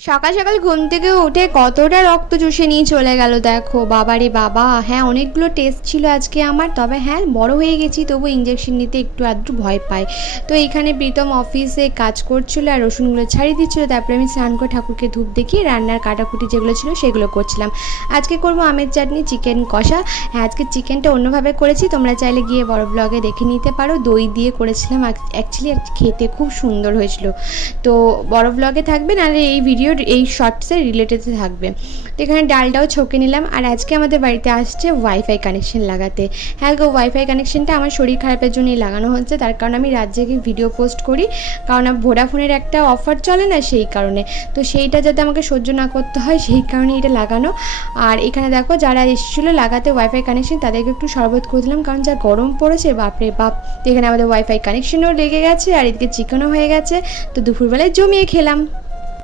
সকাল সকাল ঘুম থেকে উঠে কতটা রক্ত চুষে নিয়ে চলে গেল দেখো, বাবারে বাবা। হ্যাঁ, অনেকগুলো টেস্ট ছিল আজকে আমার, তবে হ্যাঁ বড় হয়ে গেছি, তবু ইঞ্জেকশন নিতে একটু আধটু ভয় পাই। তো এইখানে প্রীতম অফিসে কাজ করছিল আর রসুনগুলো ছাড়িয়ে দিচ্ছিলো, তারপরে আমি স্নান করে ঠাকুরকে ধূপ দেখিয়ে রান্নার কাটাকুটি যেগুলো ছিল সেগুলো করছিলাম। আজকে করবো আমের চাটনি, চিকেন কষা। হ্যাঁ, আজকে চিকেনটা অন্যভাবে করেছি, তোমরা চাইলে গিয়ে বড় ব্লগে দেখে নিতে পারো। দই দিয়ে করেছিলাম অ্যাকচুয়ালি, খেতে খুব সুন্দর হয়েছিল। তো বড় ব্লগে থাকবে, নাহলে এই ভিডিওর এই শর্টসের রিলেটেডে থাকবে। তো এখানে ডালটাও ছকে নিলাম। আর আজকে আমাদের বাড়িতে আসছে ওয়াইফাই কানেকশন লাগাতে। হ্যাঁ গো, ওয়াইফাই কানেকশনটা আমার শরীর খারাপের জন্যই লাগানো হচ্ছে, তার কারণ আমি রাত জেগে ভিডিও পোস্ট করি, কারণ ভোডাফোনের একটা অফার চলে না, সেই কারণে। তো সেইটা যাতে আমাকে সহ্য না করতে হয়, সেই কারণে এটা লাগানো। আর এখানে দেখো, যারা এসেছিলো লাগাতে ওয়াইফাই কানেকশন, তাদেরকে একটু শরবত করে দিলাম, কারণ যা গরম পড়েছে বাপরে বাপ। তো এখানে আমাদের ওয়াইফাই কানেকশনও লেগে গেছে আর এদিকে চিকেনও হয়ে গেছে। তো দুপুরবেলায় জমিয়ে খেলাম।